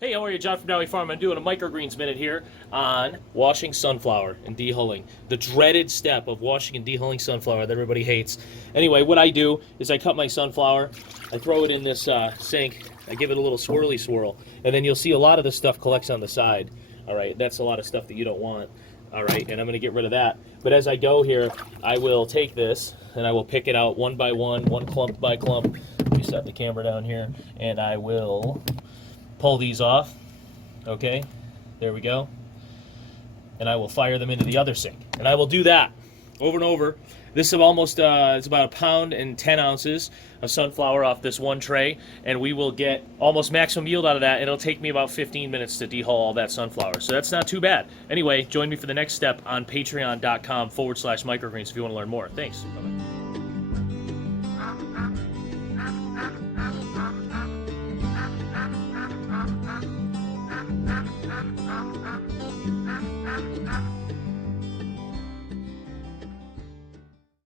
Hey, how are you? John from Dowie Farm. I'm doing a microgreens minute here on washing sunflower and dehulling. The dreaded step of washing and dehulling sunflower that everybody hates. Anyway, what I do is I cut my sunflower, I throw it in this sink, I give it a little swirly swirl, and then you'll see a lot of the stuff collects on the side. All right, that's a lot of stuff that you don't want. All right, and I'm going to get rid of that. But as I go here, I will take this and I will pick it out one by one clump by clump. Let me set the camera down here, and I will pull these off. Okay, there we go. And I will fire them into the other sink. And I will do that over and over. This is almost, it's about 1 pound and 10 ounces of sunflower off this one tray, and we will get almost maximum yield out of that. It'll take me about 15 minutes to dehull all that sunflower, so that's not too bad. Anyway, join me for the next step on patreon.com/microgreens if you want to learn more. Thanks. Bye-bye.